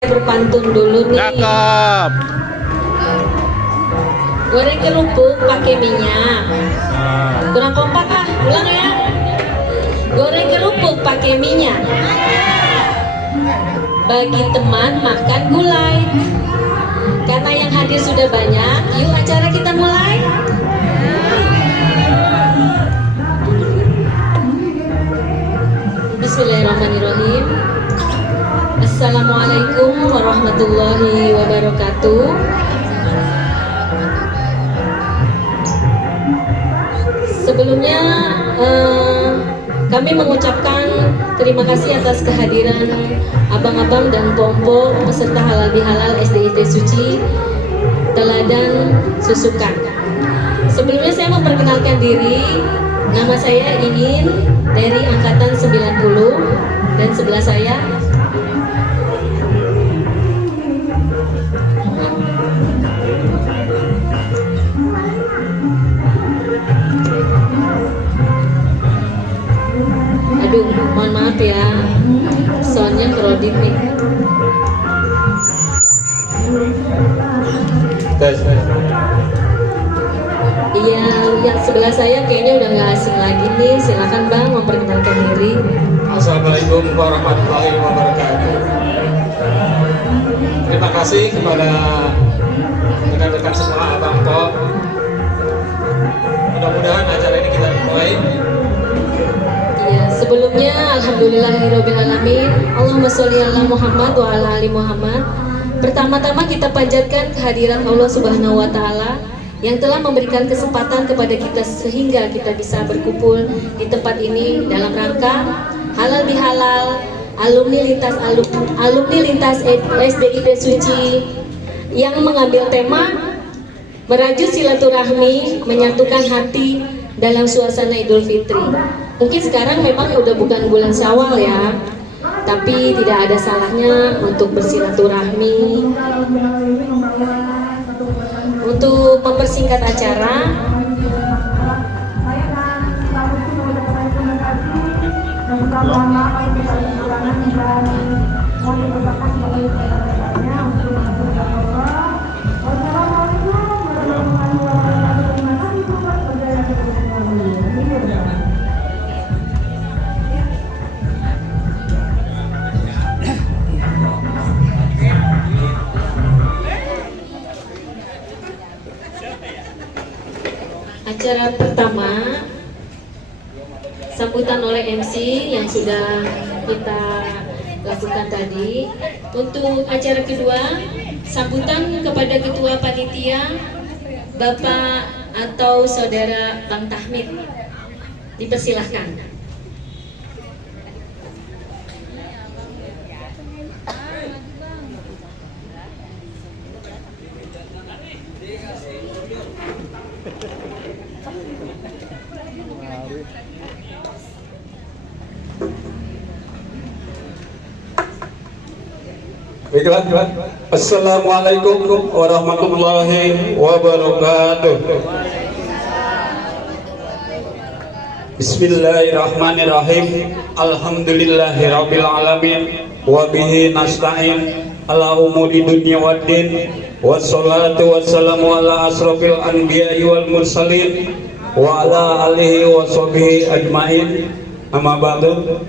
Berpantun dulu nih. Cakep. Goreng kerupuk pakai minyak. Kurang kompak ah, ulang ya. Goreng kerupuk pakai minyak. Bagi teman makan gulai. Karena yang hadir sudah banyak, yuk acara kita mulai. Bismillahirrahmanirrahim. Assalamualaikum warahmatullahi wabarakatuh. Sebelumnya kami mengucapkan terima kasih atas kehadiran abang-abang dan pompo peserta halal bihalal SDIT Suci Teladan Susukan. Sebelumnya saya memperkenalkan diri. Nama saya Iin dari angkatan 90 dan sebelah saya aduh, mohon maaf ya, soundnya kredit nih. Iya, yang sebelah saya kayaknya udah nggak asing lagi nih. Silakan Bang memperkenalkan diri. Assalamualaikum warahmatullahi wabarakatuh. Terima kasih kepada rekan-rekan semua Abang Po. Mudah-mudahan acara ini kita mulai. Ya, sebelumnya alhamdulillahirobbilalamin. Allahumma sholli ala Muhammad wa ala ali Muhammad. Pertama-tama kita panjatkan kehadiran Allah Subhanahu wa taala yang telah memberikan kesempatan kepada kita sehingga kita bisa berkumpul di tempat ini dalam rangka halal bihalal alumni lintas SDIT Suci yang mengambil tema merajut silaturahmi, menyatukan hati dalam suasana Idul Fitri. Mungkin sekarang memang udah bukan bulan Syawal ya, tapi tidak ada salahnya untuk bersilaturahmi. Untuk mempersingkat acara, acara pertama sambutan oleh MC yang sudah kita lakukan tadi. Untuk acara kedua, sambutan kepada Ketua Panitia Bapak atau Saudara Bang Tahmid. Dipersilahkan. Assalamualaikum warahmatullahi wabarakatuh. Bismillahirrahmanirrahim. Alhamdulillahirabbil alamin wa bihi nasta'in ala umuri dunya waddin. Wassalatu wassalamu ala asrofil anbiya'i wal mursalin wa ala alihi wa sahbihi ajmain. Amma ba'du.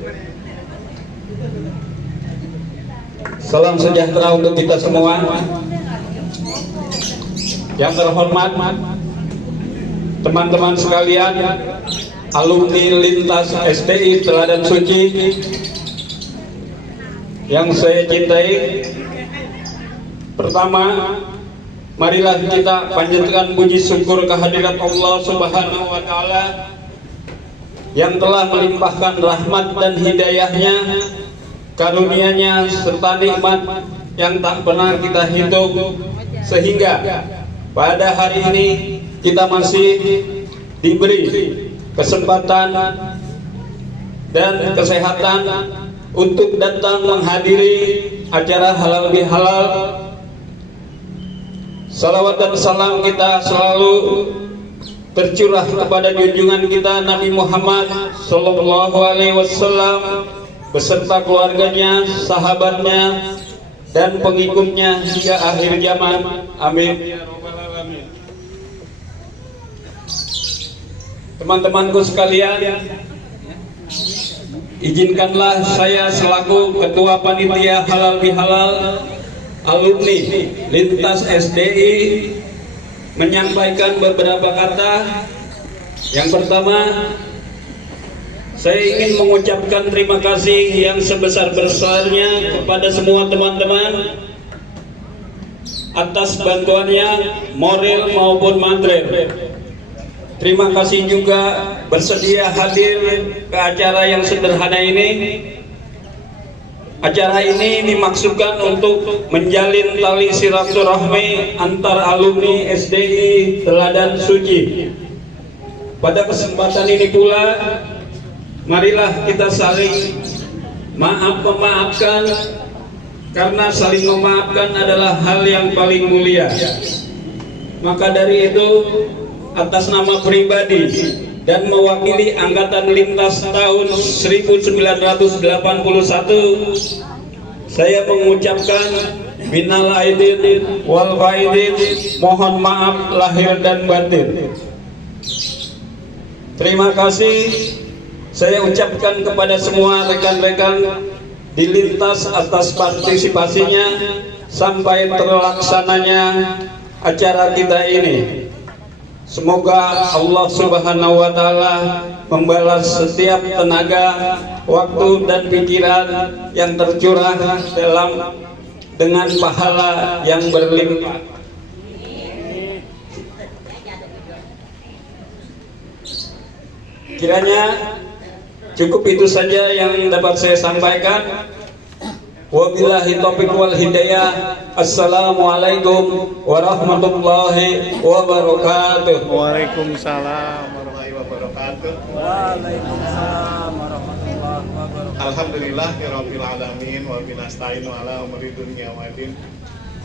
Salam sejahtera untuk kita semua. Yang terhormat teman-teman sekalian, alumni lintas SDI Teladan Suci yang saya cintai. Pertama, marilah kita panjatkan puji syukur kehadirat Allah Subhanahu wa taala yang telah melimpahkan rahmat dan hidayahnya, karunia-Nya serta nikmat yang tak pernah kita hitung, sehingga pada hari ini kita masih diberi kesempatan dan kesehatan untuk datang menghadiri acara halal bihalal. Salawat dan salam kita selalu tercurah kepada junjungan kita Nabi Muhammad Sallallahu Alaihi Wasallam beserta keluarganya, sahabatnya, dan pengikutnya hingga akhir zaman. Amin ya rabbal alamin. Teman-temanku sekalian, izinkanlah saya selaku Ketua Panitia Halal Bihalal Alumni Lintas SDI menyampaikan beberapa kata. Yang pertama, saya ingin mengucapkan terima kasih yang sebesar-besarnya kepada semua teman-teman atas bantuannya moral maupun material. Terima kasih juga bersedia hadir ke acara yang sederhana ini. Acara ini dimaksudkan untuk menjalin tali silaturahmi antar alumni SDI Teladan Suci. Pada kesempatan ini pula, marilah kita saling memaafkan, karena saling memaafkan adalah hal yang paling mulia. Maka dari itu, atas nama pribadi dan mewakili Angkatan Lintas tahun 1981, saya mengucapkan minal aidin wal faidin, mohon maaf lahir dan batin. Terima kasih saya ucapkan kepada semua rekan-rekan di Lintas atas partisipasinya sampai terlaksananya acara kita ini. Semoga Allah Subhanahu wa Ta'ala membalas setiap tenaga, waktu, dan pikiran yang tercurah dengan pahala yang berlimpah. Kiranya cukup itu saja yang dapat saya sampaikan. Wabillahi taufiq wal hidayah. Assalamualaikum warahmatullahi wabarakatuh. Waalaikumsalam warahmatullahi wabarakatuh. Waalaikumsalam warahmatullahi wabarakatuh. Alhamdulillahirabbil alamin wa binasta'inu ala umuri dunya waddin.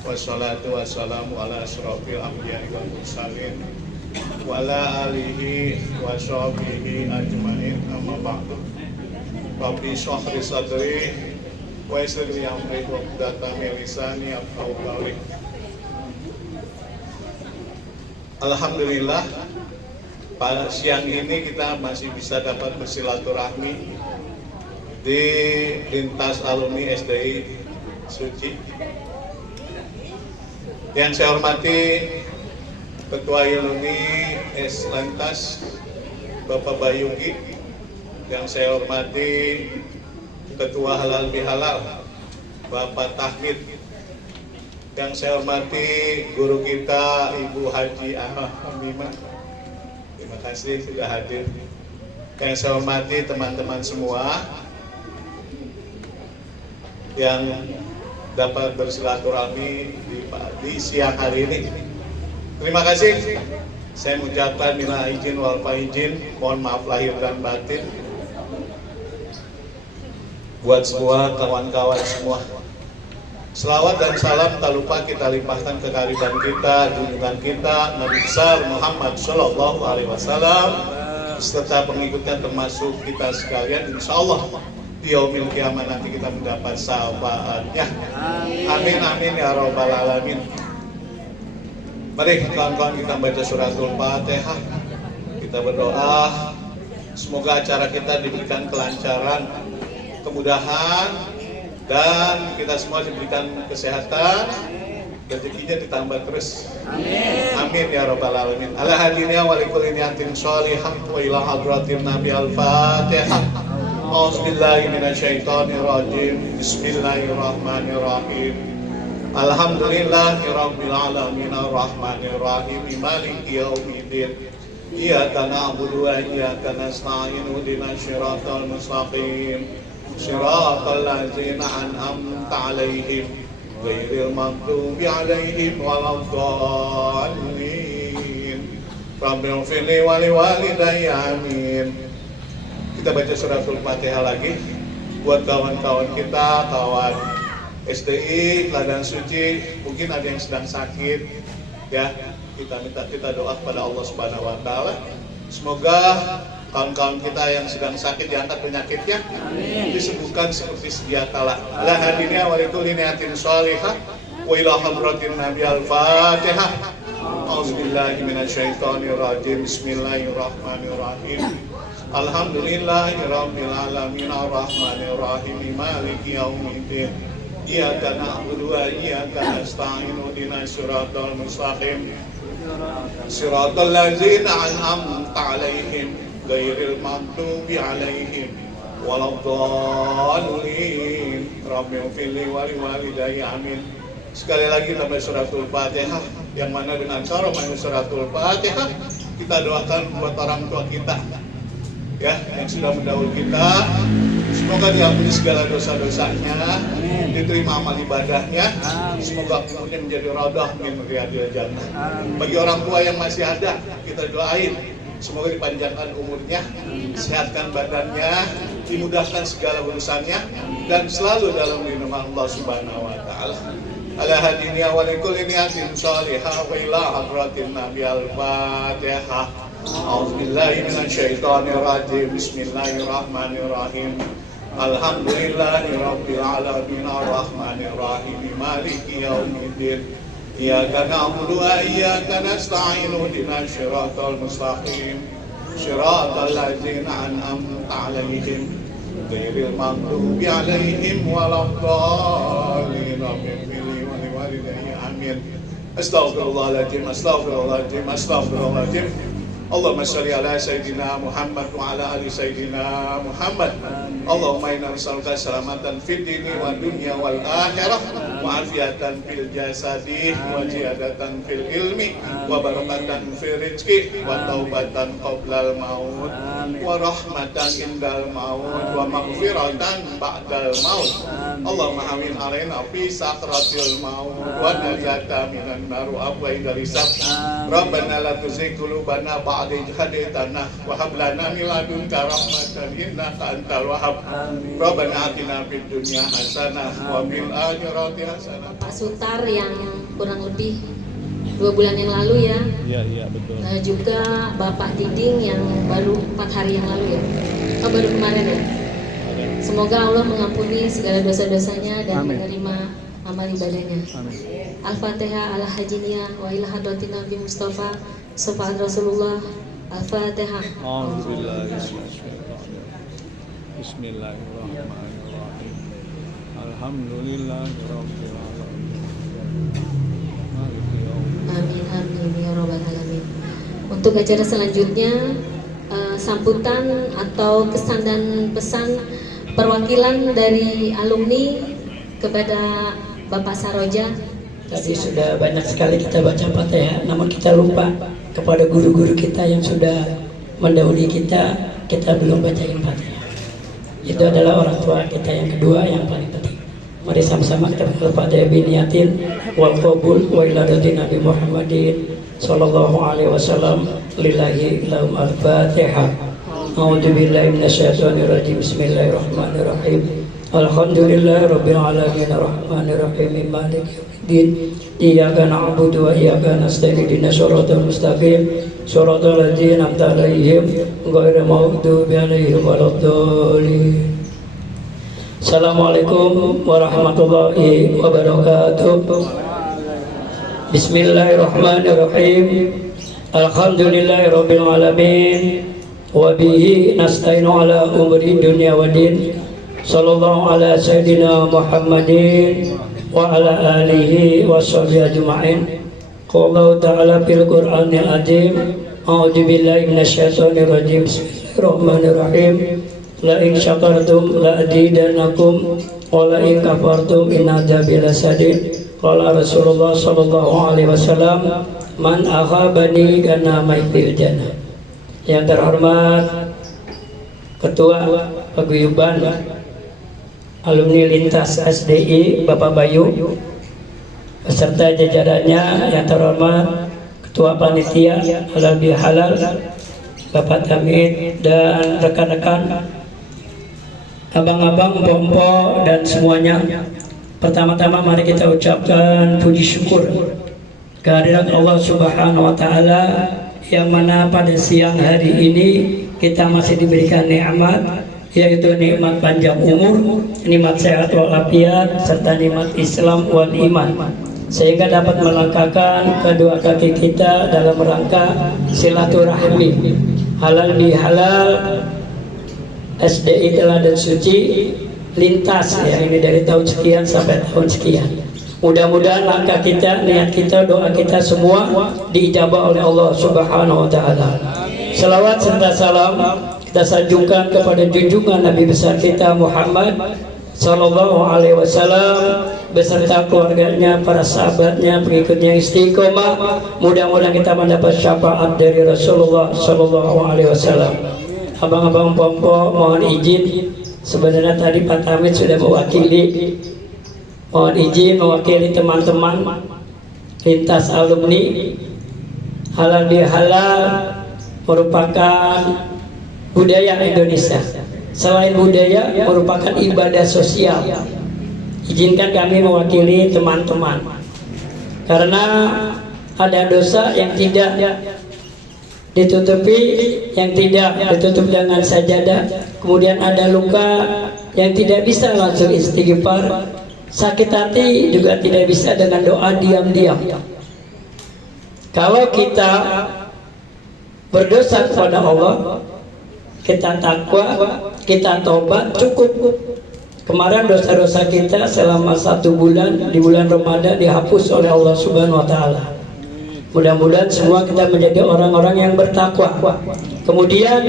Wassalatu wassalamu ala asyrofil anbiya'i wal mursalin wa ala alihi wa sahbihi ajmain, amma ba'du. Rabbi shrah li sadri wa yassir li amri wahlul min lisani yafqahu qawli. Alhamdulillah, pada siang ini kita masih bisa dapat bersilaturahmi di Lintas Alumni SDI Suci. Yang saya hormati Ketua Alumni S Lintas Bapak Bayuki, yang saya hormati Ketua Halal Bihalal Bapak Tahmid, yang saya hormati guru kita Ibu Haji Ahmimah, terima kasih sudah hadir. Yang saya hormati teman-teman semua yang dapat bersilaturahmi di siang hari ini. Terima kasih. Saya mengucapkan minal aidin wal faizin, mohon maaf lahir dan batin buat semua kawan-kawan semua. Selawat dan salam tak lupa kita limpahkan ke kehadiran kita, junjungan kita Nabi besar Muhammad Shallallahu Alaihi Wasallam serta pengikutnya termasuk kita sekalian. Insya Allah di yaumil kiamat nanti kita mendapat syafaatnya. Amin amin ya rabbal alamin. Mari kawan-kawan kita baca suratul Fatihah. Kita berdoa semoga acara kita diberikan kelancaran, kemudahan, dan kita semua diberikan kesehatan, rezekinya ditambah terus. Amin. Amin ya rabbal alamin. Ala hadiniya wa likulli niyatin sholihah wa ila hadratin Nabi al-Fatihah. Auzubillahi minasyaitonir rajim. Bismillahirrahmanirrahim. Alhamdulillahirabbil alamin arrahmanir rahim maliki yaumiddin. Iyyaka na'budu wa iyyaka nasta'in ihdinas siratal mustaqim. Shiratal ladzina an'amta 'alaihim ghairil maghdubi 'alaihim waladdallin. Rabbighfirli wa liwalidayya amin. Kita baca suratul Fatihah lagi buat kawan-kawan kita, kawan SDI Teladan Suci. Mungkin ada yang sedang sakit, ya. Kita doa kepada Allah Subhanahu wa Ta'ala, semoga Kawan-kawan kita yang sedang sakit diangkat penyakitnya, disembuhkan seperti sedia kala. Ala hadiniya wa likulli niyatin shalihah wa ila hadratin Nabi al-Fatihah. A'udzubillahi minasyaitonir rajim. Bismillahirrahmanirrahim. Alhamdulillahirabbil alamin arrahmanir rahim maliki yaumiddin. Iyyaka na'budu wa iyyaka nasta'in ihdinas siratal mustaqim. Siratal ladzina an'amta 'alaihim ghairil maghdubi 'alaihim waladdallin. Rabbil firli wa liwalidayya amin. Sekali lagi tambah suratul Fatihah, yang mana dengan cara main suratul Fatihah kita doakan buat orang tua kita ya yang sudah mendahului kita, semoga diampuni segala dosa-dosanya, diterima amal ibadahnya, semoga umurnya menjadi radah min riyadil jannah. Bagi orang tua yang masih ada, kita doain semoga dipanjangkan umurnya, sehatkan badannya, dimudahkan segala urusannya, dan selalu dalam lindungan Allah Subhanahu wa taala. Ala hadiniya wa likulli niyatin shalihah wa ila hadratin Nabi al-Fatihah. A'udzubillahi minasyaitonir rajim. Bismillahirrahmanirrahim. Alhamdulillahirabbil alamin arrahmanir rahim maliki yaumiddin. Iyyaka na'budu wa iyyaka nasta'in ihdinas siratal mustaqim. Siratal ladzina an'amta 'alaihim ghairil maghdubi 'alaihim waladdallin. Amin. Astaghfirullahaladzim, astaghfirullahaladzim, astaghfirullahaladzim. Allahumma sholli ala Sayyidina Muhammad wa ala ali Sayyidina Muhammad. Allahumma inna nas'aluka salamatan fid dini wa dunya wal akhirah wa afiatan fil jasadi wa ziyadatan fil ilmi wa barakatan fil rizqi wa taubatan qoblal maut wa rahmatan indal maut wa maghfiratan ba'dal maut. Allahumma amin alaina fi sakratil maut wa najata minan nar wa abwaidal hisab. Rabbana la tuzigh qulubana ba'da idh hadaytana wa hab lana min ladunka rahmatan innaka antal wahhab. Rabbana atina fid dunya hasanah wa fil akhirati hasanah. Pak Sutar yang kurang lebih 2 bulan yang lalu ya. Iya betul. Juga Bapak Diding yang baru 4 hari yang lalu ya. Baru kemarin ya. Semoga Allah mengampuni segala dosa-dosanya dan menerima amal ibadahnya. Al-Fatihah ala hajiniyah wa ila hadratin Nabi Mustafa Sofa'at Rasulullah. Al-Fatihah. Bismillahirrahmanirrahim. Alhamdulillahirabbil alamin. Amin amin ya rabbal alamin. Untuk acara selanjutnya sambutan atau kesan dan pesan perwakilan dari alumni kepada Bapak Saroja. Tadi sudah banyak sekali kita baca Fatihah, namun kita lupa kepada guru-guru kita yang sudah mendahului kita belum bacain Fatihah. Itu adalah orang tua kita yang kedua yang paling penting. Mari sama-sama kita baca Fatihah biniyatin wal qabul wa ila Nabi Muhammadin sallallahu alaihi wasallam lillahi lahum al-Fatihah. A'udzubillahi minasyaitonir rajim. Bismillahirrahmanirrahim. Alhamdulillahirabbil alamin arrahmanir rahim maliki yaumiddin. Iyyaka na'budu wa iyyaka nasta'in ihdinas siratal mustaqim. Siratal ladzina an'amta 'alaihim ghairil maghdubi 'alaihim waladdallin. Assalamualaikum warahmatullahi wabarakatuh. Bismillahirrahmanirrahim. Alhamdulillahirabbil alamin wa bihi nasta'inu ala umuri dunya waddin. Sallallahu ala Sayyidina Muhammadin wa ala alihi wa sahbihi ajma'in. Qala ta'ala fil Qur'anil azim. A'udzu billahi minasyaitonir rajim. Bismillahirrahmanirrahim. La in syakartum la azidannakum wa la in kafartum inna adzabi lasadid. Qala Rasulullah sallallahu alaihi wasallam, man akhabani kana maifil jannah. Yang terhormat Ketua Paguyuban Alumni Lintas SDI Bapak Bayu beserta jajarannya yang terhormat Ketua Panitia Halal Bihalal Bapak Tamid dan rekan-rekan abang-abang, pompo dan semuanya. Pertama-tama mari kita ucapkan puji syukur kehadirat Allah Subhanahu wa taala yang mana pada siang hari ini kita masih diberikan nikmat, yaitu nikmat panjang umur, nikmat sehat walafiat, serta nikmat Islam wal iman, sehingga dapat melangkahkan kedua kaki kita dalam rangka silaturahmi halal bihalal SDI Teladan Suci lintas ya, ini dari tahun sekian sampai tahun sekian. Mudah-mudahan langkah kita, niat kita, doa kita semua diijabah oleh Allah Subhanahu wa taala. Salawat serta salam kita sanjungkan kepada junjungan Nabi besar kita Muhammad sallallahu alaihi wasallam beserta keluarganya, para sahabatnya, pengikutnya istiqomah. Mudah-mudahan kita mendapat syafaat dari Rasulullah sallallahu alaihi wasallam. Abang-abang pompo mohon izin, sebenarnya tadi Pak Tamid sudah mewakili, mohon izin mewakili teman-teman lintas alumni. Halal bihalal merupakan budaya Indonesia. Selain budaya, merupakan ibadah sosial. Izinkan kami mewakili teman-teman, karena ada dosa yang tidak ditutupi, yang tidak ditutup dengan sajadah. Kemudian ada luka yang tidak bisa langsung istighfar. Sakit hati juga tidak bisa dengan doa diam-diam. Kalau kita berdosa kepada Allah, kita takwa, kita tobat, cukup. Kemarin dosa-dosa kita selama 1 bulan di bulan Ramadan dihapus oleh Allah Subhanahu wa taala. Mudah-mudahan semua kita menjadi orang-orang yang bertakwa. Kemudian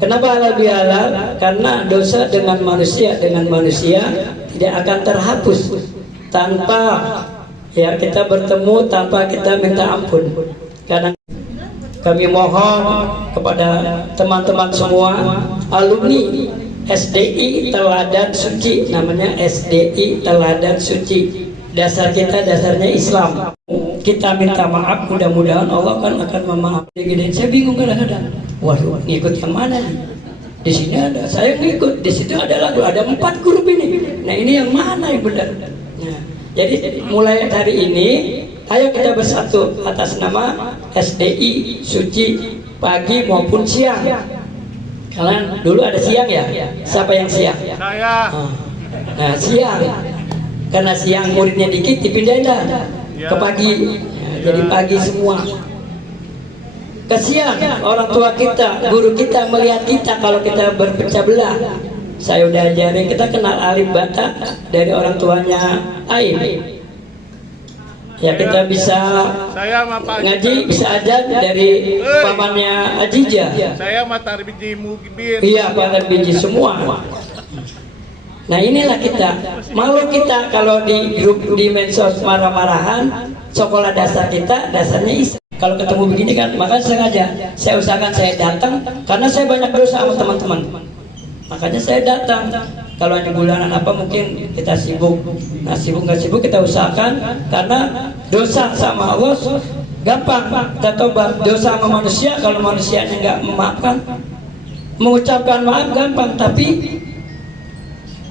kenapa halal bihalal? Karena dosa dengan manusia tidak akan terhapus tanpa ya kita bertemu, tanpa kita minta ampun. Karena kami mohon kepada teman-teman semua alumni SDI Teladan Suci, namanya SDI Teladan Suci. Dasar kita dasarnya Islam. Kita minta maaf, mudah-mudahan Allah akan memaafkan. Saya bingung kadang-kadang. Waduh, ngikut yang mana nih? Di sini ada, saya ngikut. Di situ ada lagu, ada 4 grup ini. Nah ini yang mana yang benar? Nah, jadi mulai hari ini, ayo kita bersatu atas nama SDI Suci pagi maupun siang. Kalian dulu ada siang ya? Siapa yang siang? Saya. Nah siang, karena siang muridnya dikit dipindahin dah ke pagi. Jadi pagi semua. Ke siang orang tua kita, guru kita melihat kita kalau kita berpecah belah. Saya udah ajarin, kita kenal alif bata dari orang tuanya Ain. Ya kita bisa ngaji, bisa ajar dari pamannya Ajija. Saya Matar Biji Mugibir. Iya, Matar Biji semua. Nah inilah kita. Malu kita kalau di grup di medsos marah-marahan. Sekolah dasar kita dasarnya Islam. Kalau ketemu begini kan, makanya sengaja saya usahakan saya datang karena saya banyak dosa sama teman-teman. Makanya saya datang. Kalau hanya bulanan apa mungkin kita sibuk. Nah sibuk nggak sibuk kita usahakan, karena dosa sama Allah gampang kita tobat. Dosa sama manusia, kalau manusianya nggak memaafkan, mengucapkan maaf gampang, tapi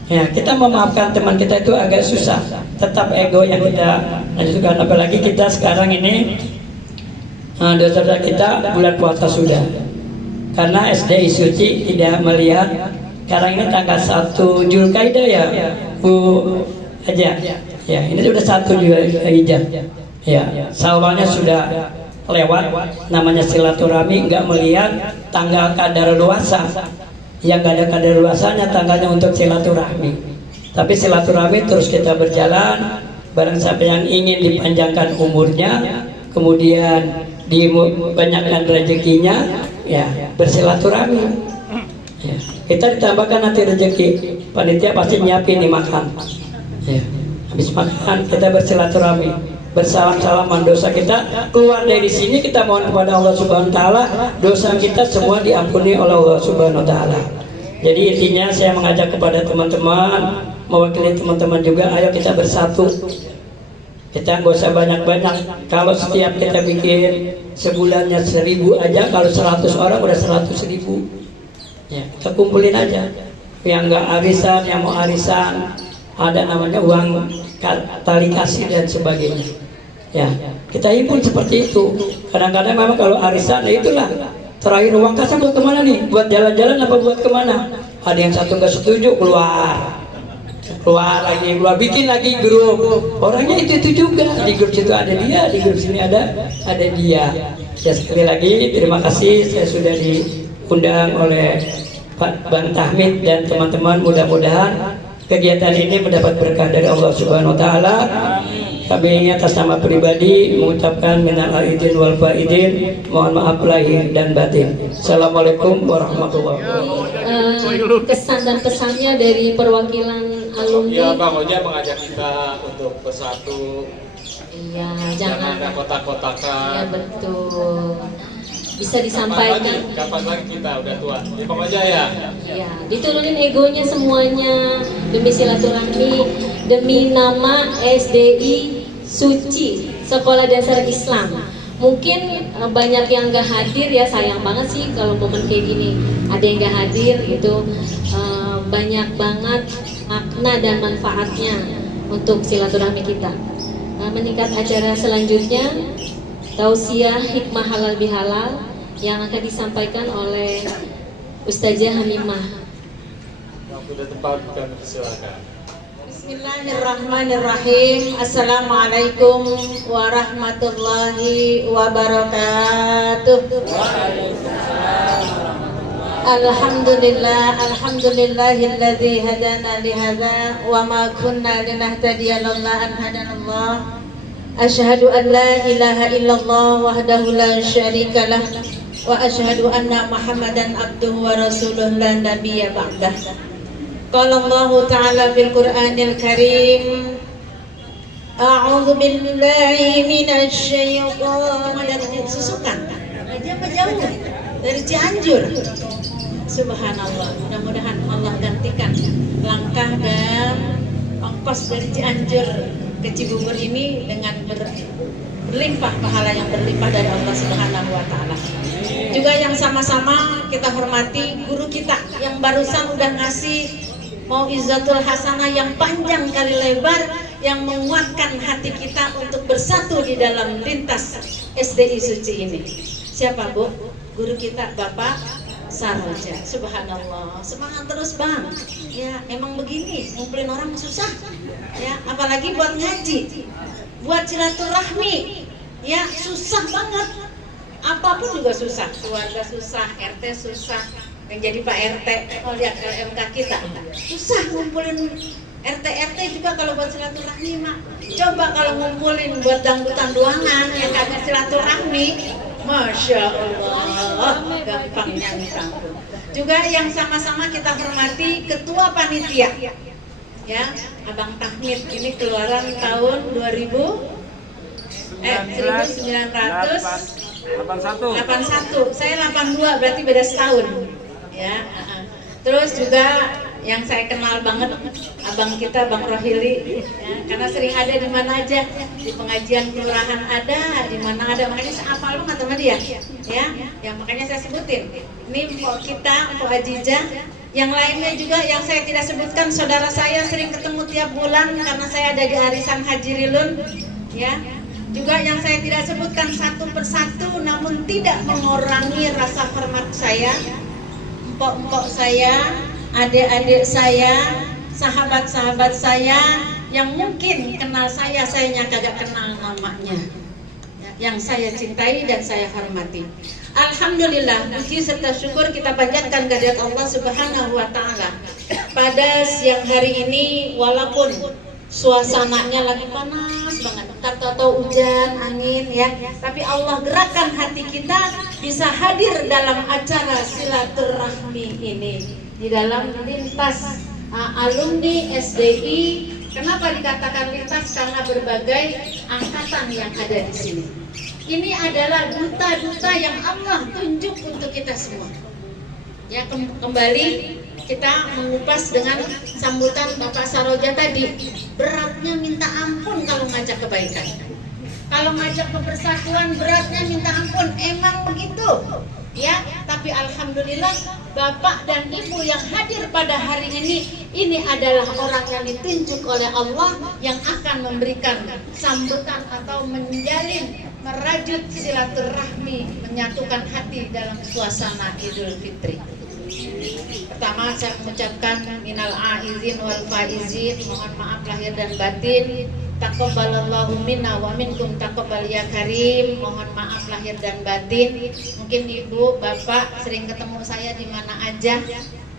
ya kita memaafkan teman kita itu agak susah. Tetap ego yang kita lanjutkan, apalagi kita sekarang ini dosa kita bulan puasa sudah. Karena SDI Suci tidak melihat sekarang ini tanggal 1 Zulkaidah ya Bu aja ya, ini sudah 1 Zulkaidah ya, Syawalnya sudah lewat, namanya silaturahmi, nggak melihat tanggal kadaluarsa. Yang nggak ada kadaluarsanya tanggalnya untuk silaturahmi. Tapi silaturahmi terus kita berjalan. Barang siapa yang ingin dipanjangkan umurnya, kemudian dibanyakkan rezekinya, ya bersilaturahmi. Ya, kita ditambahkan nanti rezeki, panitia pasti nyiapin nih makan. Ya, habis makan kita bersilaturahmi, bersalam-salaman. Dosa kita keluar dari sini, kita mohon kepada Allah Subhanahu Wa Taala, dosa kita semua diampuni oleh Allah Subhanahu Wa Taala. Jadi intinya saya mengajak kepada teman-teman, mewakili teman-teman juga, ayo kita bersatu. Kita nggak usah banyak-banyak. Kalau setiap kita bikin sebulannya 1000 aja, kalau 100 orang udah 100.000. Ya, kita kumpulin aja. Yang nggak arisan, yang mau arisan, ada namanya uang tali kasih dan sebagainya. Ya, kita himpun seperti itu. Kadang-kadang memang kalau arisan, ya itulah terakhir uang kas buat kemana nih? Buat jalan-jalan apa buat kemana? Ada yang satu nggak setuju, keluar lagi, bikin lagi grup. Orangnya itu juga, di grup situ ada dia, di grup sini ada dia. Ya, sekali lagi terima kasih, saya sudah diundang oleh Pak Bang Tahmid dan teman-teman. Mudah-mudahan kegiatan ini mendapat berkah dari Allah Subhanahu wa taala. Kami atas nama pribadi mengucapkan minal aidin wal faidin, mohon maaf lahir dan batin. Assalamualaikum warahmatullahi wabarakatuh. Kesan dan pesannya dari perwakilan alumni. Ya, Bang Oja mengajak kita untuk bersatu. Iya, Jangan ada jangan. kotak-kotakan. Ya betul. Bisa disampaikan. Kapan lagi kita udah tua? Di Bang Oja ya. Ya, diturunin egonya semuanya demi silaturahmi, demi nama SDI Suci, Sekolah Dasar Islam. Mungkin banyak yang gak hadir ya, sayang banget sih kalau momen kayak gini ada yang gak hadir. Itu banyak banget makna dan manfaatnya untuk silaturahmi kita. Meningkat acara selanjutnya, tausiah hikmah halal bihalal yang akan disampaikan oleh Ustazah Hamimah. Yang sudah tepat kami silakan. Bismillahirrahmanirrahim. Assalamualaikum warahmatullahi wabarakatuh. Alhamdulillahilladzi hadana lihadza wa ma kunna linahtadiya laula an hadanallah. Asyhadu an la ilaha illallah wahdahu la syarika lah wa asyhadu anna Muhammadan abduhu wa rasuluh la nabiyya ba'dah. Qala Allah Ta'ala fil Qur'anil Karim, A'udzu billahi minasy syaithanir susukan. Apa jauh dari Cianjur. Subhanallah. Mudah-mudahan Allah gantikan langkah dan ongkos dari Cianjur ke Cibubur ini dengan berlimpah pahala yang berlimpah dari Allah Subhanahu wa taala. Juga yang sama-sama kita hormati guru kita yang barusan udah ngasih mau'izatul hasanah yang panjang kali lebar, yang menguatkan hati kita untuk bersatu di dalam lintas SDI Suci ini. Siapa Bu? Guru kita Bapak Saroja. Subhanallah, semangat terus Bang. Ya emang begini, ngumpulin orang susah. Ya apalagi buat ngaji, buat silaturahmi, ya susah banget. Apapun juga susah, keluarga susah, RT susah. Yang jadi Pak RT, kalau lihat LMK kita susah ngumpulin RT juga kalau buat silaturahmi mak. Coba kalau ngumpulin buat dangdutan ruangan yang kagak silaturahmi, masya Allah, gampangnya minta ampun. Juga yang sama-sama kita hormati Ketua Panitia, ya Abang Tahmid ini keluaran tahun 1981, saya 82, berarti beda setahun. Ya, terus juga yang saya kenal banget abang kita Bang Rohili, ya, karena sering ada di mana aja, di pengajian kelurahan ada, di mana ada, makanya saya hafal banget sama dia, ya, yang makanya saya sebutin. Ini mpok kita, mpok Ajijah, yang lainnya juga yang saya tidak sebutkan, saudara saya sering ketemu tiap bulan karena saya ada di arisan Haji Rilun, ya. Juga yang saya tidak sebutkan satu persatu, namun tidak mengurangi rasa hormat saya. Empok-empok saya, adik-adik saya, sahabat-sahabat saya yang mungkin kenal saya kagak kenal namanya, yang saya cintai dan saya hormati. Alhamdulillah, puji serta syukur kita panjatkan kehadirat Allah Subhanahu wa taala. Pada siang hari ini walaupun suasananya lagi panas banget, entar tahu hujan, angin ya, tapi Allah gerakkan hati kita bisa hadir dalam acara silaturahmi ini di dalam lintas alumni SDI. Kenapa dikatakan lintas? Karena berbagai angkatan yang ada di sini. Ini adalah duta-duta yang Allah tunjuk untuk kita semua. Ya, kembali kita mengupas dengan sambutan Bapak Saroja tadi. Beratnya minta ampun kalau ngajak kebaikan. Kalau ngajak kebersatuan beratnya minta ampun, emang begitu. Ya, tapi alhamdulillah Bapak dan Ibu yang hadir pada hari ini adalah orang yang ditunjuk oleh Allah yang akan memberikan sambutan atau menjalin, merajut silaturahmi, menyatukan hati dalam suasana Idul Fitri. Pertama saya mengucapkan minal aizin wal faizin, mohon maaf lahir dan batin. Taqabbalallahu minna wa minkum taqabbal ya karim. Mohon maaf lahir dan batin. Mungkin Ibu, Bapak sering ketemu saya di mana aja.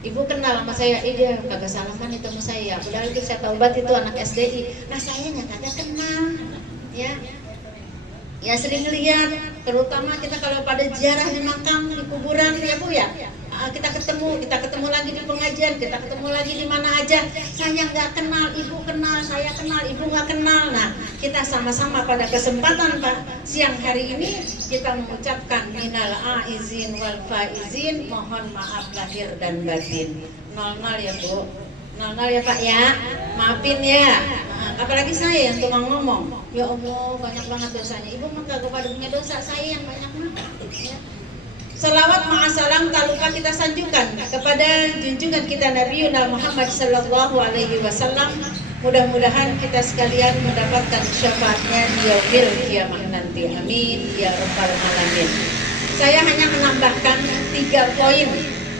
Ibu kenal sama saya, iya kagak salaman itu sama saya. Padahal itu saya taubat itu anak SDI. Nah sayanya kagak kenal. Ya sering lihat, terutama kita kalau pada ziarah di makam, di kuburan ya Bu ya. Kita ketemu lagi di pengajian, kita ketemu lagi di mana aja. Saya nggak kenal, Ibu kenal, saya kenal, Ibu nggak kenal. Nah, kita sama-sama pada kesempatan siang hari ini kita mengucapkan minal aizin wal faizin, mohon maaf lahir dan batin. 00 ya Bu, 00 ya Pak ya, maafin ya. Apalagi saya yang tukang ngomong, ya Allah banyak banget dosanya. Ibu mah kagak pada punya dosa, saya yang banyak mah. Ya. Salawat ma'asalam tak lupa kita sanjungkan kepada junjungan kita Nabi Muhammad sallallahu alaihi wasallam. Mudah-mudahan kita sekalian mendapatkan syafaatnya di yaumil kiamah nanti. Amin ya rabbal alamin. Saya hanya menambahkan 3 poin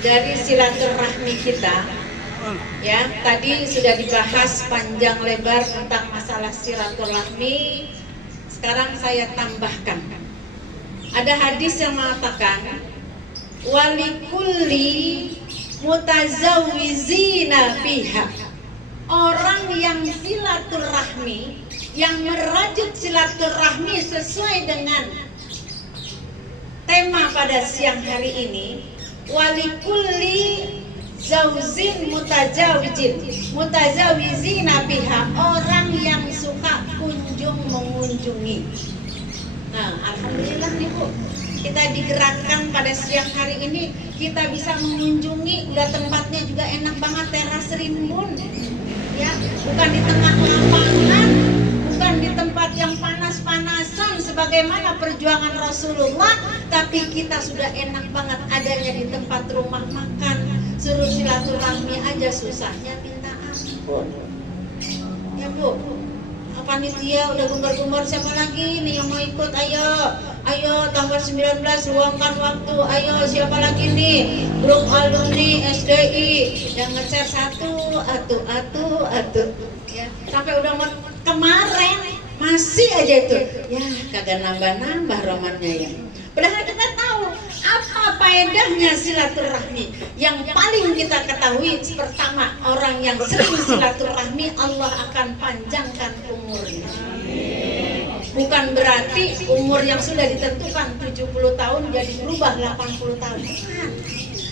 dari silaturahmi kita. Ya, tadi sudah dibahas panjang lebar tentang masalah silaturahmi. Sekarang saya tambahkan. Ada hadis yang mengatakan walikulli mutazawwizina biha. Orang yang silaturahmi, yang merajut silaturahmi sesuai dengan tema pada siang hari ini, walikulli zauzin mutazawwizina biha, orang yang suka kunjung mengunjungi. Nah, alhamdulillah nih Bu, kita digerakkan pada siang hari ini, kita bisa mengunjungi, udah tempatnya juga enak banget, teras rimbun, ya, bukan di tengah lapangan, bukan di tempat yang panas-panasan sebagaimana perjuangan Rasulullah, tapi kita sudah enak banget adanya di tempat rumah makan. Suruh silaturahmi aja susahnya minta ampun, ya Bu. Panitia udah gembar-gembar, siapa lagi nih yang mau ikut? Ayo tanggal 19 luangkan waktu. Ayo siapa lagi nih? Grup alumni SDI yang nge-share atu ya. Sampai udah kemarin masih aja itu. Ya kagak nambah-nambah romannya ya. Padahal kita tahu apa faedahnya silaturahmi. Yang paling kita ketahui pertama, orang yang sering silaturahmi Allah akan panjangkan umurnya. Bukan berarti umur yang sudah ditentukan 70 tahun jadi berubah 80 tahun.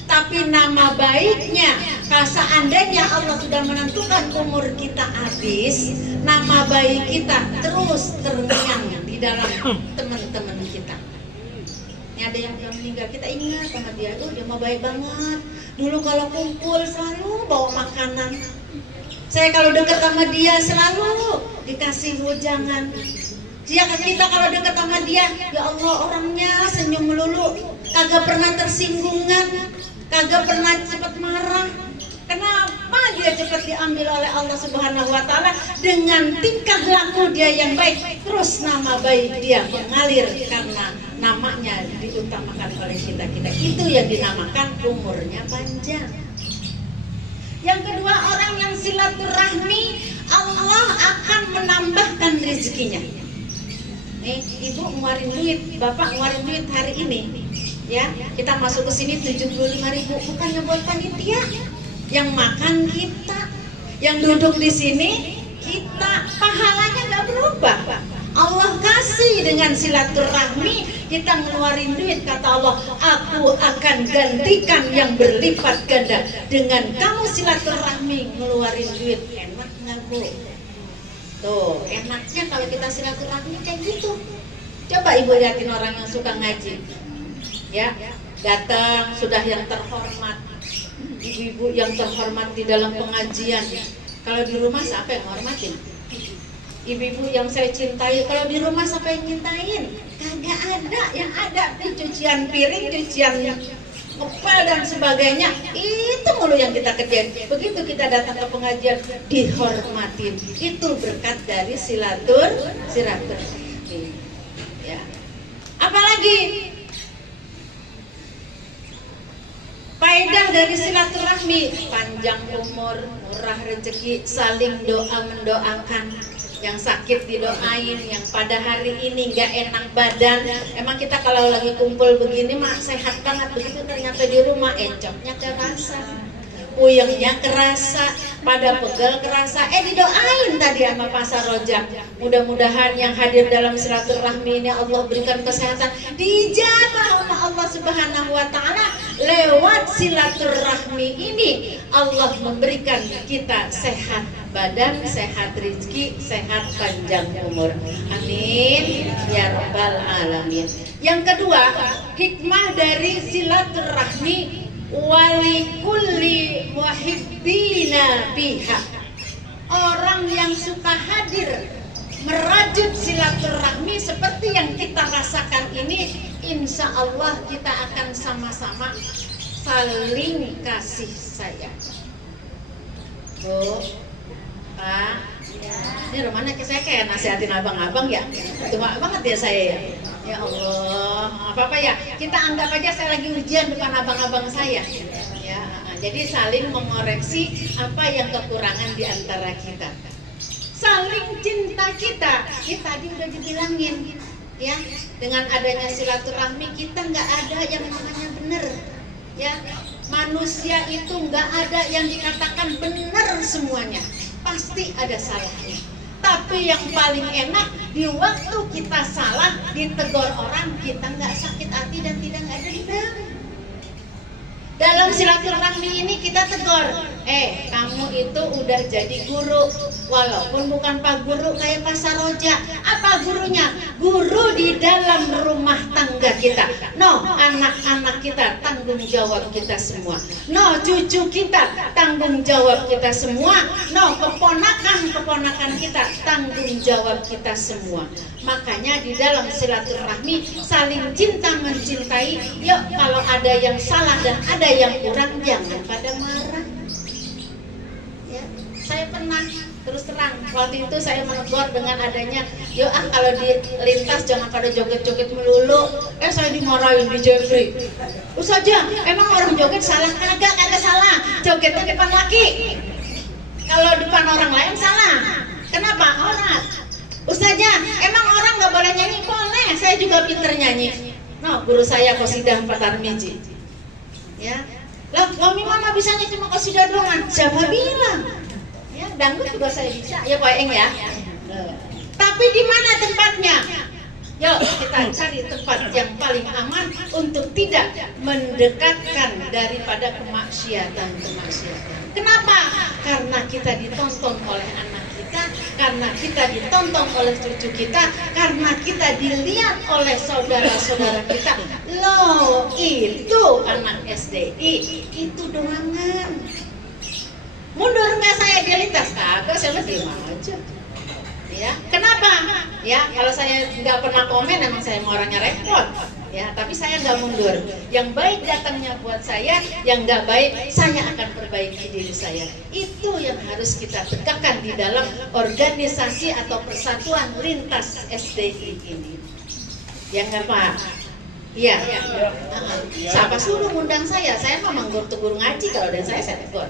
Tapi nama baiknya, seandainya Allah sudah menentukan umur kita habis, nama baik kita terus terngiang di dalam teman-teman kita. Ada yang meninggal, kita ingat sama dia, dia mah baik banget. Dulu kalau kumpul selalu bawa makanan. Saya kalau dekat sama dia selalu dikasih wejangan. Kita kalau dekat sama dia, ya Allah orangnya senyum melulu, kagak pernah tersinggungan, kagak pernah cepat marah. Kenapa dia cepat diambil oleh Allah Subhanahu wa Ta'ala? Dengan tingkah laku dia yang baik, terus nama baik dia mengalir karena namanya diutamakan oleh kita. Itu yang dinamakan umurnya panjang. Yang kedua, orang yang silaturahmi, Allah akan menambahkan rezekinya. Nih, Ibu ngeluarin duit, Bapak ngeluarin duit hari ini, ya kita masuk ke sini 75.000, bukannya buat panitia. Yang makan kita, yang duduk di sini kita, pahalanya nggak berubah. Allah kasih dengan silaturahmi, kita ngeluarin duit, kata Allah, aku akan gantikan yang berlipat ganda dengan kamu silaturahmi ngeluarin duit. Enak nggak Bu? Tuh, enaknya kalau kita silaturahmi kayak gitu. Coba Ibu liatin orang yang suka ngaji, ya datang sudah yang terhormat, ibu-ibu yang terhormat di dalam pengajian. Kalau di rumah siapa yang menghormatin? Ibu-ibu yang saya cintai, kalau di rumah siapa yang cintain? Kagak ada. Yang ada di cucian piring, cucian ngepel dan sebagainya. Itu mulu yang kita kerjain. Begitu kita datang ke pengajian dihormatin. Itu berkat dari silaturahmi. Ya. Apalagi faedah dari silaturahmi, panjang umur, murah rezeki, saling doa mendoakan, yang sakit didoain, yang pada hari ini nggak enak badan. Emang kita kalau lagi kumpul begini mah sehat banget, begitu ternyata di rumah encoknya kerasa, puyengnya kerasa, pada pegel kerasa. Didoain tadi sama Pak Sarojak. Mudah-mudahan yang hadir dalam silaturahmi ini Allah berikan kesehatan, dijabah oleh Allah Subhanahu wa taala. Lewat silaturahmi ini Allah memberikan kita sehat badan, sehat rezeki, sehat panjang umur. Amin ya rabbal alamin. Yang kedua, hikmah dari silaturahmi, walikulli muhibbina biha. Orang yang suka hadir merajut silaturahmi seperti yang kita rasakan ini, insya Allah kita akan sama-sama saling kasih sayang. Bu, Pak, ini rumahnya saya kayak nasihatin abang-abang ya, tua banget ya saya ya. Ya Allah, apa-apa ya, kita anggap aja saya lagi ujian depan abang-abang saya. Ya, jadi saling mengoreksi apa yang kekurangan di antara kita. Saling cinta kita, tadi udah dibilangin ya, dengan adanya silaturahmi kita nggak ada yang namanya benar ya. Manusia itu nggak ada yang dikatakan benar semuanya, pasti ada salahnya. Tapi yang paling enak di waktu kita salah ditegur orang, kita nggak sakit hati dan tidak ada dendam. Dalam silaturahmi ini kita tegur, kamu itu udah jadi guru, walaupun bukan Pak Guru kayak Pak Saroja. Apa gurunya? Guru di dalam rumah tangga kita. No, anak-anak kita tanggung jawab kita semua. No, cucu kita tanggung jawab kita semua. No, keponakan-keponakan kita tanggung jawab kita semua. Makanya di dalam silaturahmi saling cinta mencintai. Yuk, kalau ada yang salah dan ada yang kurang jangan pada marah. Ya, saya pernah terus terang waktu itu saya menegur dengan adanya, yuk kalau di lintas jangan pada joget-joget melulu. Saya dimarahin di Jeffrey. Ustazah, emang orang joget salah? Kagak salah. Jogetnya depan laki. Kalau depan orang lain salah. Kenapa? Orang. Ustazah, emang orang nggak boleh nyanyi? Boleh, saya juga pinter nyanyi. No, guru saya Qasidah 4 Tarmiji. Ya, lah kami mana bisa nyanyi cuma qasidah doang? Siapa bilang? Ya, dangdut juga saya bisa. Ya, Pak Eng ya. Tapi di mana tempatnya? Yuk kita cari tempat yang paling aman untuk tidak mendekatkan daripada kemaksiatan. Kenapa? Karena kita ditonton oleh anak kita, karena kita ditonton oleh cucu kita, karena kita dilihat oleh saudara-saudara kita. Loh, itu anak SDI, itu doangan. Mundur nggak saya di lintas? Kagak, saya diam aja. Ya, kenapa? Ya, kalau saya nggak pernah komen, emang saya orangnya repot. Ya, tapi saya nggak mundur. Yang baik datangnya buat saya, yang nggak baik saya akan perbaiki diri saya. Itu yang harus kita tegakkan di dalam organisasi atau persatuan lintas SDI ini. Ya nggak Pak? Iya. Siapa suruh ngundang saya? Saya memang guru ngaji, kalau dan saya tegur.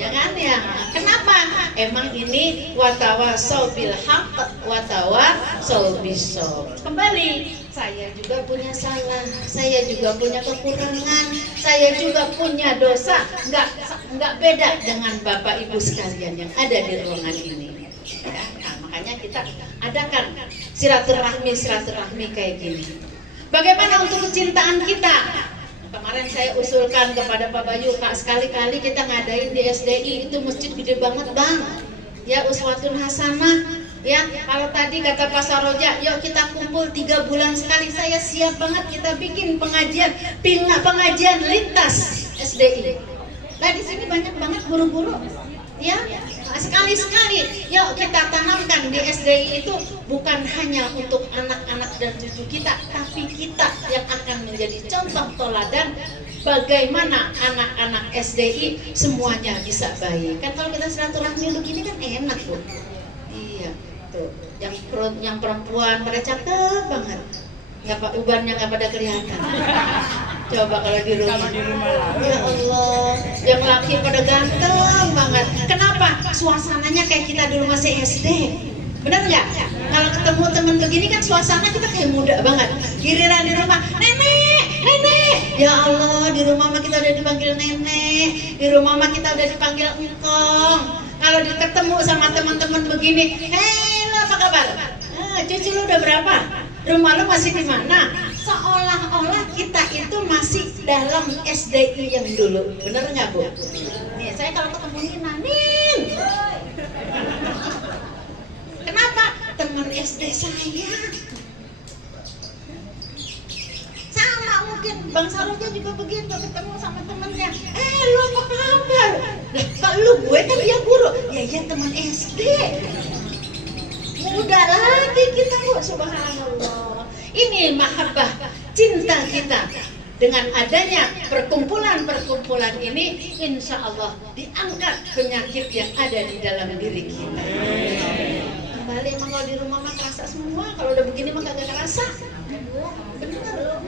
Ya kan ya. Kenapa? Emang ini watawasau bil haqq watawasau bisob. Kembali, saya juga punya salah, saya juga punya kekurangan, saya juga punya dosa. Enggak beda dengan Bapak Ibu sekalian yang ada di ruangan ini. Ya, nah, makanya kita adakan silaturahmi kayak gini. Bagaimana untuk kecintaan kita? Kemarin saya usulkan kepada Pak Bayu, Kak, sekali-kali kita ngadain di SDI, itu masjid gede banget Bang. Ya, uswatun hasanah. Ya, kalau tadi kata Pak Saroja, yuk kita kumpul 3 bulan sekali. Saya siap banget, kita bikin pengajian lintas SDI. Nah, di sini banyak banget guru-guru. Ya, sekali-sekali yuk kita tanamkan di SDI itu bukan hanya untuk anak-anak dan cucu kita, tapi kita yang akan menjadi contoh teladan bagaimana anak-anak SDI semuanya bisa baik. Kan kalau kita silaturahmi begini kan enak Bu. Iya, tuh. Yang perempuan pada cakep banget. Nggak pak ubannya nggak pada kelihatan. Coba kalau di rumah. Ya Allah, yang laki pada ganteng banget. Kenapa? Suasananya kayak kita dulu masih SD. Benar nggak? Kalau ketemu teman begini kan suasana kita kayak muda banget. Giliran di rumah, nenek, nenek. Ya Allah, di rumah mah kita udah dipanggil nenek, di rumah mah kita udah dipanggil engkong. Kalau ketemu sama teman-teman begini, halo apa kabar? Cucu lu udah berapa? Rumah lu masih di mana? Seolah-olah kita itu masih dalam SDI yang dulu. Bener nggak Bu? Nih saya kalau ketemu Nanin. Kenapa? Teman SD saya. Sama mungkin Bang Saroja juga begitu ketemu sama temennya. Lu apa kabar? Lah kalau gue kan dia guru. Ya iya teman SD. Muda lagi kita Bu, subhanallah. Ini mahabbah, cinta kita. Dengan adanya perkumpulan-perkumpulan ini, insya Allah diangkat penyakit yang ada di dalam diri kita. Kembali emang kalau di rumah mah kerasa semua, kalau udah begini mah kagak kerasa. Bener loh.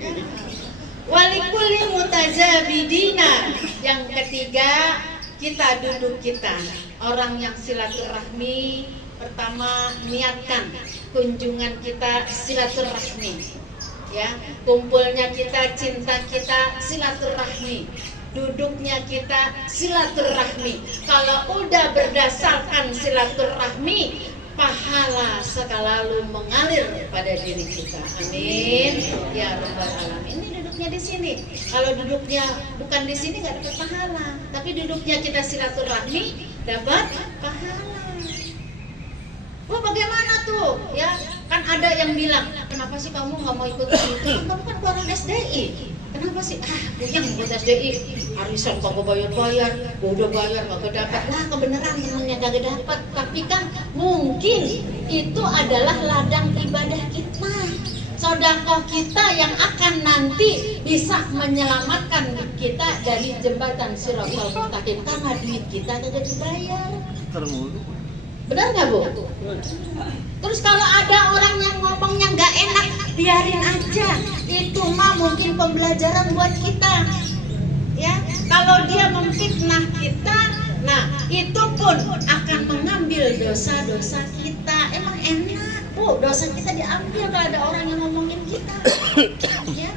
Walikulli mutajabidina. Yang ketiga, kita duduk kita. Orang yang silaturahmi, pertama niatkan kunjungan kita silaturahmi. Ya, kumpulnya kita, cinta kita silaturahmi, duduknya kita silaturahmi. Kalau udah berdasarkan silaturahmi, pahala selalu mengalir pada diri kita. Amin ya rabbal alamin. Ini duduknya di sini. Kalau duduknya bukan di sini nggak dapat pahala, tapi duduknya kita silaturahmi dapat pahala. Wah bagaimana tuh? Ya kan ada yang bilang, kenapa sih kamu nggak mau ikut itu? Kamu kan orang SDI. Kenapa sih? Yang buat SDI arisan kok bayar-bayar, udah bayar nggak dapat. Nah kebenaran temennya nggak dapat. Tapi kan mungkin itu adalah ladang ibadah kita, sedekah kita yang akan nanti bisa menyelamatkan kita dari jembatan Shiratal Mustaqim karena duit kita tidak dibayar. Benar nggak Bu? Terus kalau ada orang yang ngomongnya nggak enak, biarin aja. Itu mah mungkin pembelajaran buat kita. Ya, kalau dia memfitnah kita, nah itu pun akan mengambil dosa-dosa kita. Emang enak Bu, dosa kita diambil kalau ada orang yang ngomongin kita. Ya.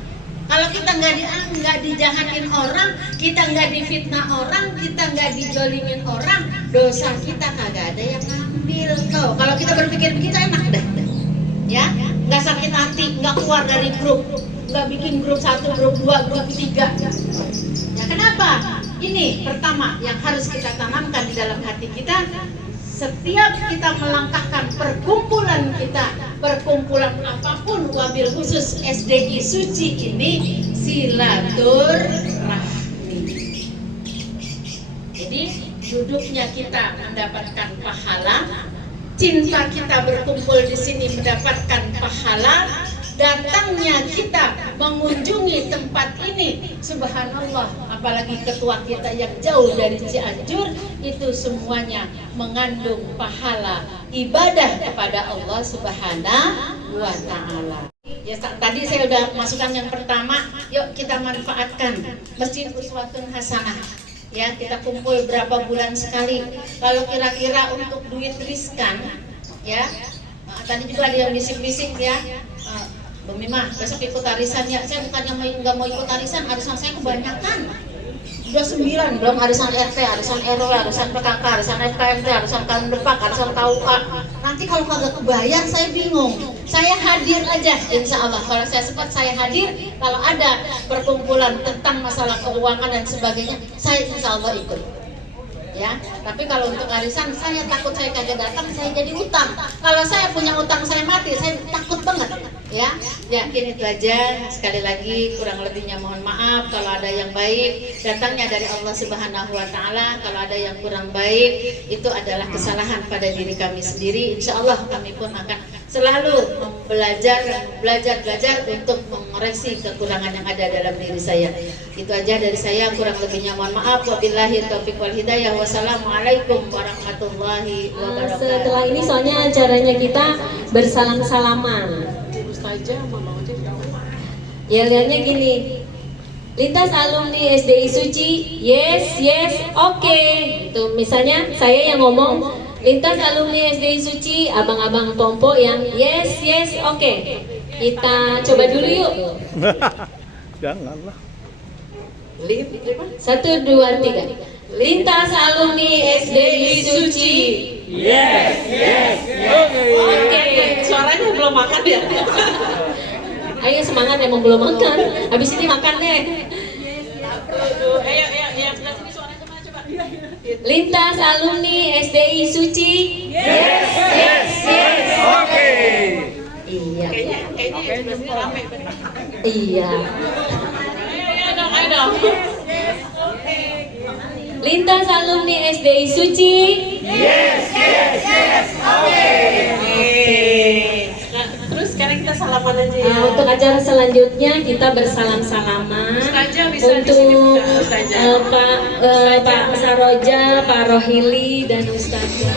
Kalau kita nggak dijahatin orang, kita nggak difitnah orang, kita nggak dijolimin orang, dosa kita kagak ada yang ngambil. Tuh, kalau kita berpikir begitu enak dah. Ya, nggak sakit hati, nggak keluar dari grup, nggak bikin grup 1, grup 2, grup 3. Ya kenapa? Ini pertama yang harus kita tanamkan di dalam hati kita. Setiap kita melangkahkan perkumpulan kita, perkumpulan apapun, wabil khusus SDI suci ini, silaturahmi. Jadi duduknya kita mendapatkan pahala, cinta kita berkumpul di sini mendapatkan pahala, datangnya kita mengunjungi tempat ini, subhanallah, apalagi ketua kita yang jauh dari Cianjur, itu semuanya mengandung pahala ibadah kepada Allah Subhanahu wa Ta'ala. Ya, tadi saya udah masukkan yang pertama, yuk kita manfaatkan Masjid Uswatun Hasanah. Ya, kita kumpul berapa bulan sekali. Kalau kira-kira untuk duit riskan, ya, tadi juga ada yang bisik-bisik ya. Bu Mimah, besok ikut arisan ya. Saya bukannya nggak mau ikut arisan saya kebanyakan. Udah 9, belum arisan RT, arisan RW, arisan PKK, arisan FKMT, arisan Kandepak, arisan KUA. Nanti kalau kagak kebayar saya bingung. Saya hadir aja, insya Allah. Kalau saya sempat saya hadir. Kalau ada perkumpulan tentang masalah keuangan dan sebagainya, saya insya Allah ikut. Ya, tapi kalau untuk arisan saya takut saya kagak datang, saya jadi utang. Kalau saya punya utang saya mati, saya takut banget. Ya, yakin itu aja. Sekali lagi kurang lebihnya mohon maaf. Kalau ada yang baik datangnya dari Allah Subhanahu wa Ta'ala. Kalau ada yang kurang baik itu adalah kesalahan pada diri kami sendiri. Insya Allah kami pun akan selalu belajar untuk mengoreksi kekurangan yang ada dalam diri saya. Itu aja dari saya, kurang lebihnya mohon maaf. Wabillahi taufiq wal hidayah. Wassalamualaikum warahmatullahi wabarakatuh. Setelah ini soalnya acaranya kita bersalam-salaman. Ya lihatnya gini. Lintas alumni SDI Suci, yes, oke. Itu misalnya saya yang ngomong, lintas alumni SDI Suci, abang-abang Tompo yang yes, oke. Kita coba dulu yuk. Janganlah. 1, 2, 3. Lintas alumni SDI Suci. Oke. Suaranya belum makan ya. Ayo semangat, emang belum makan. Habis ini makan deh. Ayo, yang sebelah sini suaranya kemana coba? Lintas alumni SDI Suci. Oke. Iya. Kayaknya yang sebelah sini rame. Iya. Ayo dong. Lintas alumni SDI Suci. Nah, terus sekarang kita salaman aja ya. Untuk acara selanjutnya kita bersalam-salaman. Ustazah bisa di sini, untuk Ustazah. Pak Saroja, Pak Rohili dan Ustazah.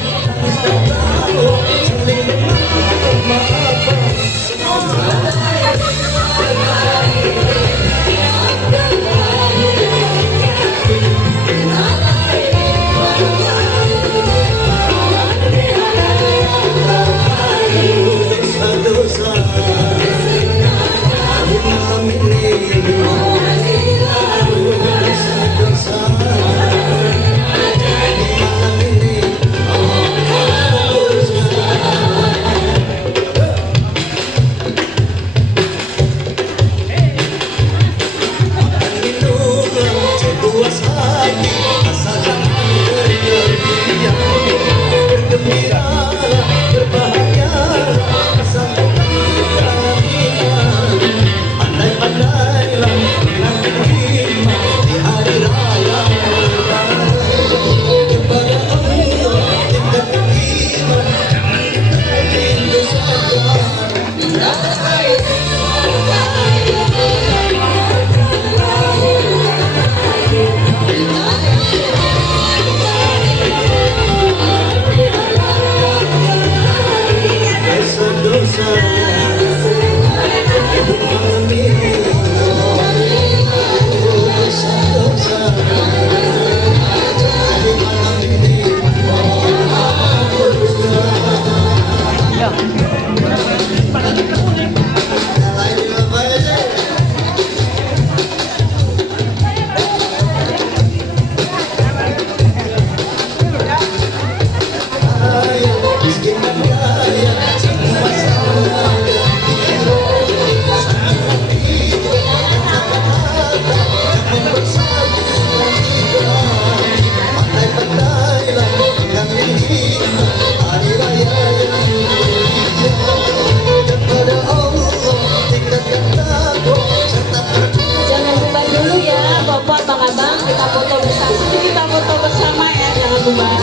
Jangan bubar dulu ya, Bapak, Abang, kita foto bersama. Kita foto bersama ya, jangan bubar.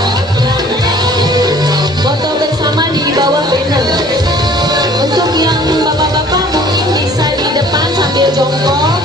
Foto bersama di bawah banner. Untuk yang bapak-bapak mungkin bisa di depan sambil jongkok.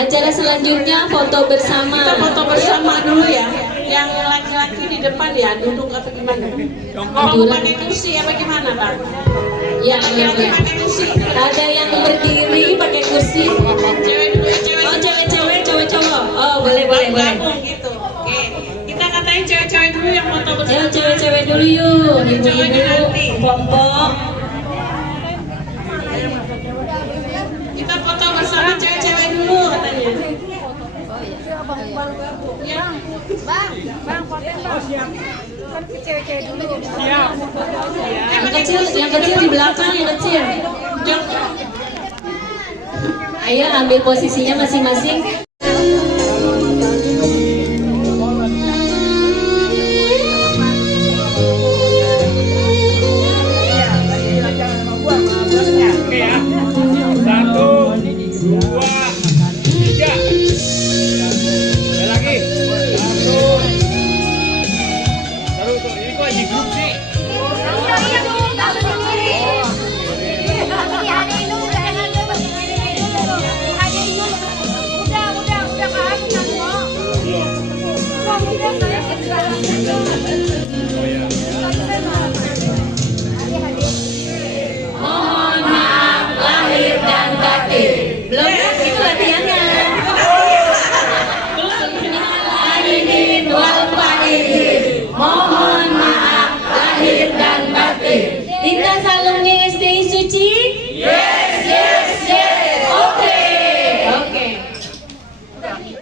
Acara selanjutnya foto bersama. Kita foto bersama dulu ya. Yang laki-laki di depan ya, duduk apa gimana? Mau pakai kursi apa gimana, Bang? Ya, ada yang berdiri pakai kursi. Cewek dulu ya, cewek. Oh, cewek-cewek, cowok-cowok. Oh, boleh. Gabung gitu. Oke. Kita katain cewek-cewek dulu yang foto Ya, bersama. cewek-cewek dulu yuk. Cowoknya nanti. Pom-pom. Kita foto bersama cewek-cewek dulu katanya. Yang kecil di belakang, yang kecil. Ayo ambil posisinya masing-masing. Oke ya. 1, 2, 3. Ada lagi. 1. Taruh tuh, ini kok di grup sih. Mohon maaf lahir dan batin. Belum itu latihannya. Aidin wal faizin. Mohon maaf lahir dan batin. Lintas alumni SD Suci.